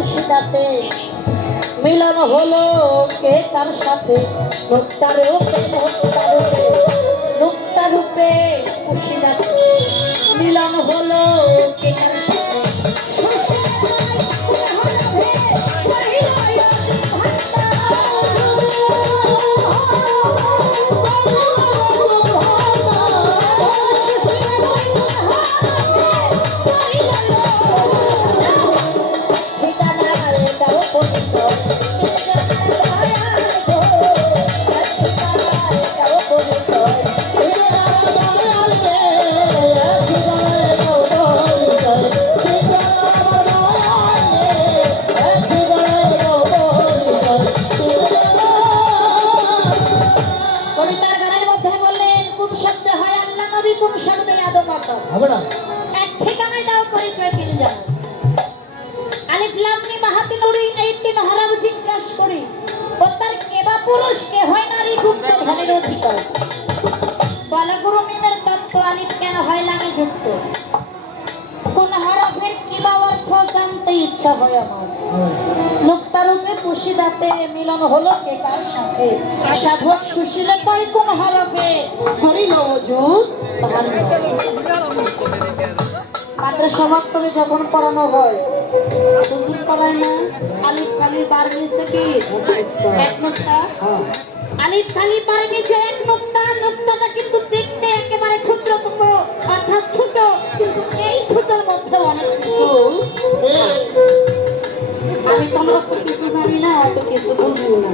খুশিটাতে মিলন হলো কে তার সাথে? লোকটা রূপে লোকটা রূপে খুশিটাতে মিলন হলো শব্দে হবে না এক ঠিকানায় দাও পরিচয় তিনি যান আলিফ লাম মিম হাতে নুরি এই তিন হরফ জিজ্ঞাস করি ও তার কেবা পুরুষ কে হয় নারী গুপ্ত ধনের অধিকার। বলা গুরু মিমের তত্ত্ব আলিফ কেন হয় লামে যুক্ত? কোন হরফের কিবা অর্থ জানতে ইচ্ছা হয় আমার? মুক্তারূপে কুশিদাতে মিলন হলো কে কার সাথে? সাধক সুশীলে কয় কোন হরফে করিল অজুদ ভালো মাদ্রাসা মাধ্যমে যখন পড়ানো হয় হুজুর পড়ায় না আলিফ খালি বার নিচে কি? এক নুক্তা আলিফ খালি বার নিচে এক অত কিছু বুঝিও না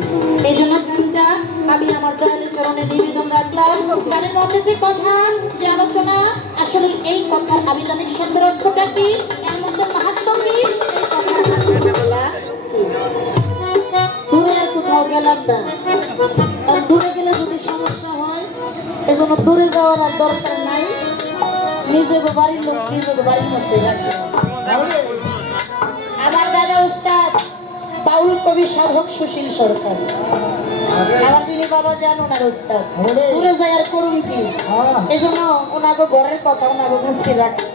এই জন্য গানটা আমি আমার দয়ালের চরণে নিবেদন রাখলাম। গানের মধ্যে যে কথা, যে আলোচনা, আসলে এই কথার আবিধানিক শব্দের অর্থটা কি? এর মধ্যে মাহাত্ম কি? দূরে কোথাও গেলাম আর দূরে গেলে যদি সমস্যা হয়, এজন্য দূরে যাওয়ার আর দরকার নাই। নিজের বাড়ির লোক নিজের বাড়ির মধ্যে রাখবে আমার দাদা, উস্তাদ কবি সাধক সুশীল সরকার। আমার যিনি বাবা জান ওনার উস্তাদ? দূরে যাই আর করুন কি? এই জন্য ওনাকে ঘরের কথা ওনাকে গুছিয়ে রাখি।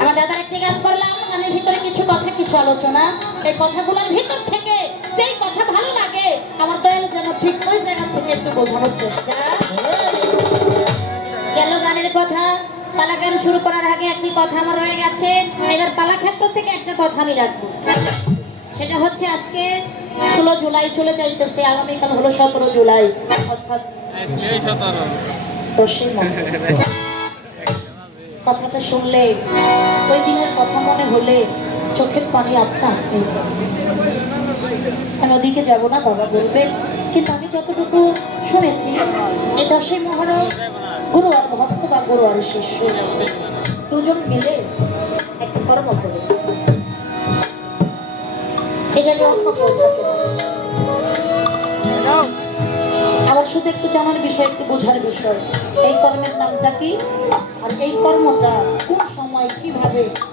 আমার দাদার একটি গান করলাম গানের ভিতরে কিছু কথা কিছু আলোচনা। এই কথাগুলোর ভিতর থেকে যেই কথা ভালো লাগে আমার দয়াল যেন ঠিক ওই জায়গা থেকে একটু বোঝানোর চেষ্টা। গেল গানের কথা। পালা গান শুরু করার আগে একটি কথা আমার রয়ে গেছে। এবার পালা ক্ষেত্র থেকে একটা কথা আমি রাখব। সেটা হচ্ছে আজকে ষোলো জুলাই চলে যাইতেছে, আগামীকাল হলো সতেরো জুলাই, অর্থাৎ দশই কথাটা শুনলে, ওই দিনের কথা মনে হলে চোখের পানি আপনি আমি ওদিকে যাব না, বাবা বলবেন কিন্তু আমি যতটুকু শুনেছি, এই দশই মহরম গুরু আর ভক্ত বা গুরু আর শিষ্য দুজন মিলে একটা কর্ম করে আবার শুধু একটু জানার বিষয়, একটু বোঝার বিষয়। এই কর্মের নামটা কি? আর এই কর্মটা কোন সময় কীভাবে